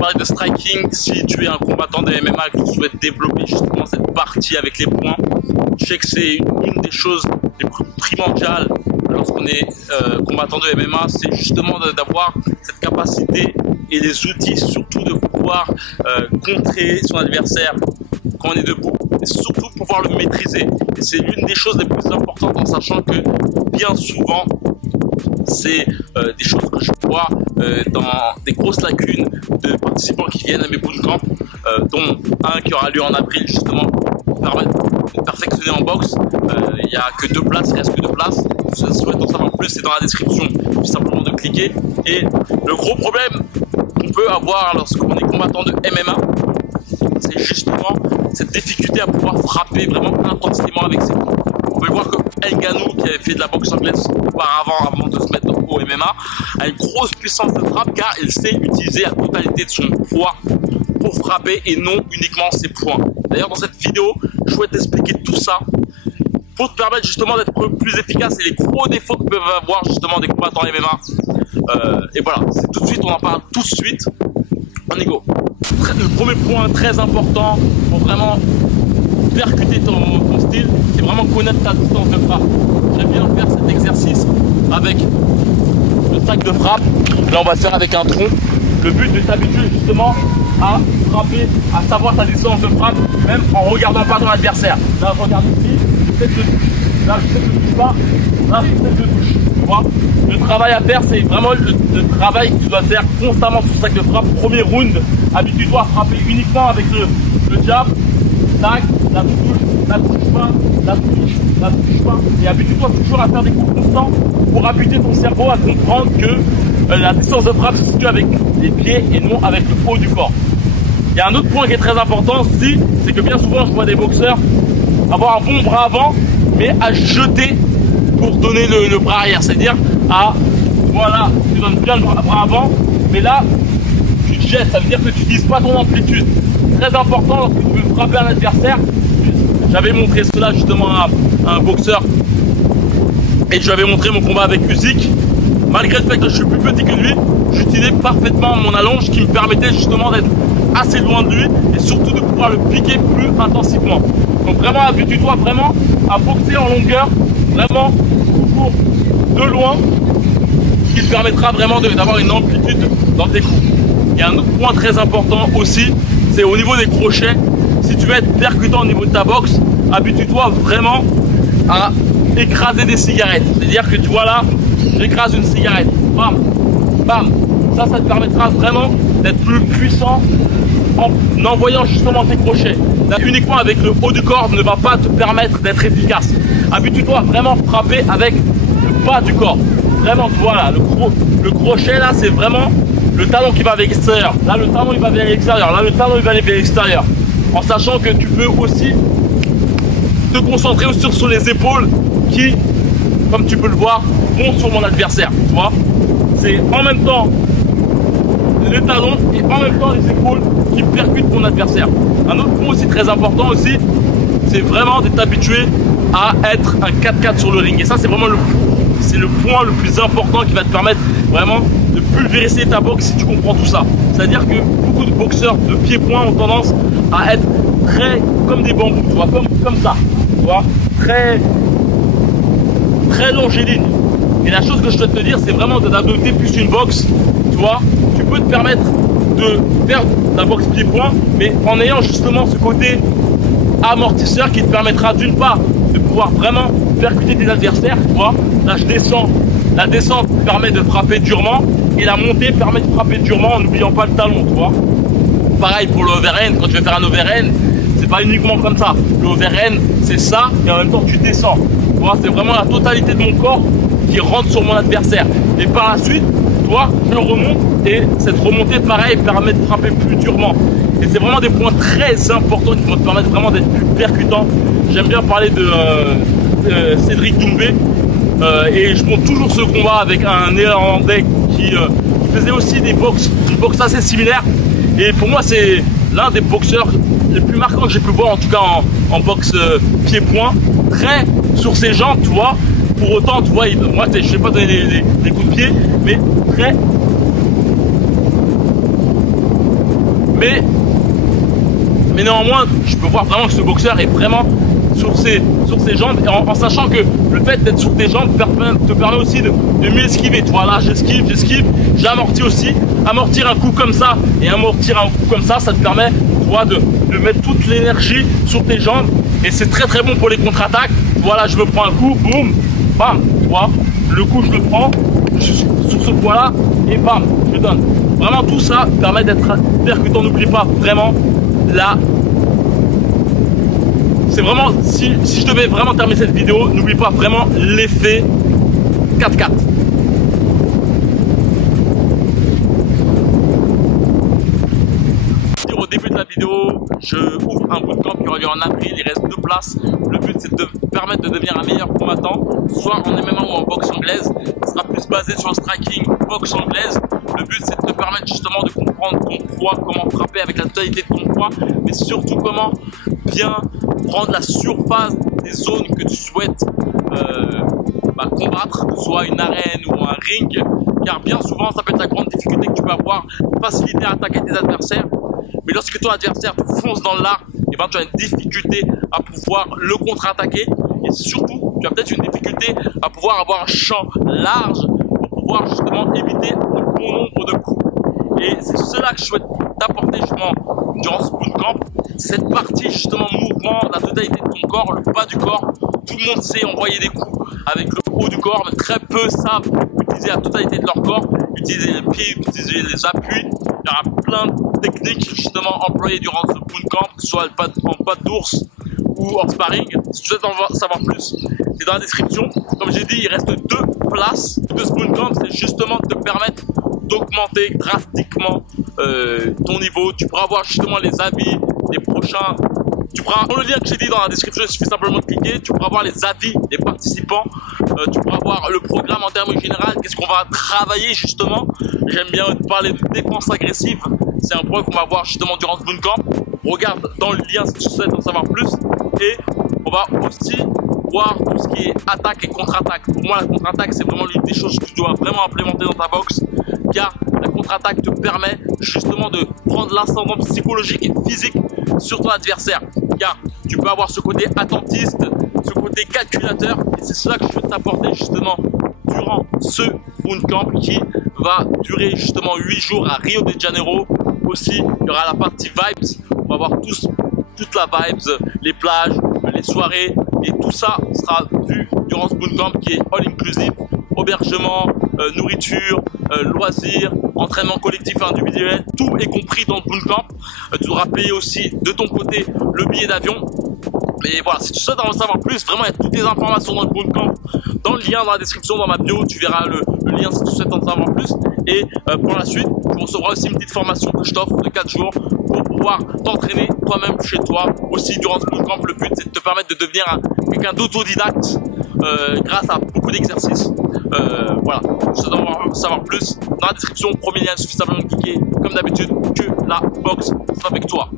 parler de striking. Si tu es un combattant de MMA et que tu souhaites développer justement cette partie avec les poings, je sais que c'est une des choses les plus primordiales lorsqu'on est combattant de MMA, c'est justement d'avoir cette capacité et les outils surtout de pouvoir contrer son adversaire quand on est debout et surtout pouvoir le maîtriser. Et c'est l'une des choses les plus importantes en sachant que bien souvent c'est des choses que je vois dans des grosses lacunes de participants qui viennent à mes bootcamps, dont un qui aura lieu en avril justement pour permettre de perfectionner en boxe. Il n'y a que 2 places, il reste que 2 places. Si vous souhaitez en savoir plus, c'est dans la description, il suffit simplement de cliquer. Et le gros problème qu'on peut avoir lorsqu'on est combattant de MMA, c'est justement cette difficulté à pouvoir frapper vraiment intensément avec ses coups. On peut voir que Ngannou, qui avait fait de la boxe anglaise auparavant, avant de se mettre au MMA, a une grosse puissance de frappe car il sait utiliser la totalité de son poids pour frapper et non uniquement ses poings. D'ailleurs, dans cette vidéo, je souhaite expliquer tout ça pour te permettre justement d'être plus efficace et les gros défauts que peuvent avoir justement des combattants MMA. Et voilà, c'est tout de suite, on en parle tout de suite. On y go. Le premier point très important pour vraiment percuter ton style, c'est vraiment connaître ta distance de frappe. J'aime bien faire cet exercice avec le sac de frappe. Là, on va le faire avec un tronc. Le but de t'habituer justement à frapper, à savoir ta distance de frappe, même en regardant pas ton adversaire. Là, je regarde ici, je sais que je touche. Là, je sais que je touche pas. Là, je sais que je touche. Tu vois, le travail à faire, c'est vraiment le travail que tu dois faire constamment sur le sac de frappe. Premier round, habitue-toi à frapper uniquement avec le jab. Tac, la touche, la touche pas, la touche, la touche pas. Et habitue-toi toujours à faire des coups constants pour habituer ton cerveau à comprendre que la distance de frappe se situe avec les pieds et non avec le haut du corps. Il y a un autre point qui est très important aussi, c'est que bien souvent je vois des boxeurs avoir un bon bras avant, mais à jeter pour donner le bras arrière. C'est-à-dire voilà, tu donnes bien le bras avant, mais là, tu te jettes, ça veut dire que tu n'utilises pas ton amplitude. Très important lorsque tu veux frapper un adversaire. J'avais montré cela justement à un boxeur et je lui avais montré mon combat avec Usyk. Malgré le fait que je suis plus petit que lui, j'utilisais parfaitement mon allonge qui me permettait justement d'être assez loin de lui et surtout de pouvoir le piquer plus intensivement. Donc vraiment habitue-toi vraiment à boxer en longueur, vraiment toujours de loin, ce qui te permettra vraiment d'avoir une amplitude dans tes coups. Il y a un autre point très important aussi, c'est au niveau des crochets. Si tu veux être percutant au niveau de ta boxe, habitue-toi vraiment à écraser des cigarettes. C'est-à-dire que tu vois là, j'écrase une cigarette, bam, bam. Ça te permettra vraiment d'être plus puissant en envoyant justement tes crochets. Là, uniquement avec le haut du corps ne va pas te permettre d'être efficace. Habitue-toi vraiment à frapper avec le bas du corps. Vraiment, voilà, le crochet là, c'est vraiment le talon qui va vers l'extérieur. Là, le talon il va vers l'extérieur. Là, le talon il va aller vers l'extérieur. En sachant que tu peux aussi te concentrer aussi sur les épaules qui, comme tu peux le voir, vont sur mon adversaire. Tu vois, c'est en même temps les talons et en même temps les épaules qui percutent mon adversaire. Un autre point aussi très important aussi, c'est vraiment de t'habituer à être un 4-4 sur le ring. Et ça, c'est vraiment le point le plus important qui va te permettre vraiment de pulvériser ta boxe si tu comprends tout ça. C'est-à-dire que beaucoup de boxeurs de pied-point ont tendance à être très comme des bambous, tu vois, comme ça, tu vois, très longiligne. Et la chose que je souhaite te dire, c'est vraiment d'adopter plus une boxe, tu vois. Tu peux te permettre de faire de la boxe pied-point, mais en ayant justement ce côté amortisseur qui te permettra d'une part de pouvoir vraiment percuter tes adversaires, tu vois. Là, je descends. La descente permet de frapper durement et la montée permet de frapper durement en n'oubliant pas le talon, tu vois. Pareil pour le overhand, quand tu veux faire un overhand, c'est pas uniquement comme ça. Le overhand, c'est ça et en même temps tu descends. Tu vois, c'est vraiment la totalité de mon corps qui rentre sur mon adversaire. Et par la suite, tu vois, je remonte et cette remontée, pareil, permet de frapper plus durement. Et c'est vraiment des points très importants qui vont te permettre vraiment d'être plus percutant. J'aime bien parler de Cédric Doumbé. Et je monte toujours ce combat avec un néerlandais qui faisait aussi une boxe assez similaire. Et pour moi, c'est l'un des boxeurs les plus marquants que j'ai pu voir, en tout cas en boxe pied-point. Très sur ses jambes, tu vois. Pour autant, tu vois, moi, je ne sais pas donner des coups de pied, mais très Mais néanmoins, je peux voir vraiment que ce boxeur est vraiment sur ses jambes, et en sachant que le fait d'être sur tes jambes te permet aussi de mieux esquiver. Tu vois, là j'esquive, j'amortis aussi. Amortir un coup comme ça et amortir un coup comme ça te permet, tu vois, de mettre toute l'énergie sur tes jambes, et c'est très très bon pour les contre-attaques. Voilà, je me prends un coup, boum, bam, tu vois, le coup je le prends sur ce poids là et bam, je donne. Vraiment tout ça permet d'être percutant. N'oublie pas vraiment là. C'est vraiment, si je devais vraiment terminer cette vidéo, n'oublie pas vraiment l'effet 4-4. Au début de la vidéo, je ouvre un bootcamp qui aura lieu en avril, il reste 2 places. Le but c'est de permettre de devenir un meilleur combattant, soit en MMA ou en boxe anglaise. Ce sera plus basé sur le striking boxe anglaise. Le but c'est de te permettre justement de comprendre ton poids, comment frapper avec la totalité de ton poids, mais surtout comment bien prendre la surface des zones que tu souhaites combattre, soit une arène ou un ring, car bien souvent ça peut être la grande difficulté que tu peux avoir, facilité à attaquer tes adversaires. Mais lorsque ton adversaire te fonce dans l'art, et ben tu as une difficulté à pouvoir le contre-attaquer, et surtout tu as peut-être une difficulté à pouvoir avoir un champ large pour pouvoir justement éviter un bon nombre de coups. Et c'est cela que je souhaite t'apporter justement durant ce bootcamp, cette partie justement mouvement, la totalité de ton corps, le bas du corps. Tout le monde sait envoyer des coups avec le haut du corps, mais très peu savent utiliser la totalité de leur corps, utiliser les pieds, utiliser les appuis. Il y aura plein de techniques justement employées durant ce bootcamp, que ce soit en patte d'ours ou en sparring. Si tu souhaites en savoir plus, c'est dans la description. Comme j'ai dit, il reste 2 places de ce bootcamp, c'est justement de te permettre d'augmenter drastiquement ton niveau. Tu pourras avoir justement les avis des prochains. Tu pourras, dans le lien que j'ai dit dans la description, il suffit simplement de cliquer. Tu pourras voir les avis des participants. Tu pourras voir le programme en termes généraux. Qu'est-ce qu'on va travailler justement. J'aime bien te parler de défense agressive. C'est un point qu'on va voir justement durant ce bootcamp. Regarde dans le lien si tu souhaites en savoir plus. Et on va aussi voir tout ce qui est attaque et contre-attaque. Pour moi, la contre-attaque, c'est vraiment l'une des choses que tu dois vraiment implémenter dans ta boxe, car la contre-attaque te permet justement de prendre l'ascendant psychologique et physique sur ton adversaire, car tu peux avoir ce côté attentiste, ce côté calculateur, et c'est cela que je veux t'apporter justement durant ce bootcamp qui va durer justement 8 jours à Rio de Janeiro. Aussi, il y aura la partie vibes, on va voir toute la vibes, les plages, les soirées, et tout ça sera vu durant ce bootcamp qui est all inclusive, hébergement, nourriture, loisirs, entraînement collectif et individuel, tout est compris dans le bootcamp. Tu devras payer aussi de ton côté le billet d'avion. Mais voilà, si tu souhaites en savoir plus, vraiment il y a toutes les informations dans le bootcamp, dans le lien dans la description, dans ma bio, tu verras le lien si tu souhaites en savoir plus. Et pour la suite, tu recevras aussi une petite formation que je t'offre de 4 jours pour pouvoir t'entraîner toi-même chez toi. Aussi durant ce bootcamp, le but c'est de te permettre de devenir quelqu'un d'autodidacte grâce à beaucoup d'exercices. Voilà, si tu veux en savoir plus, dans la description, premier lien, il suffit simplement de cliquer. Comme d'habitude, que la boxe soit avec toi.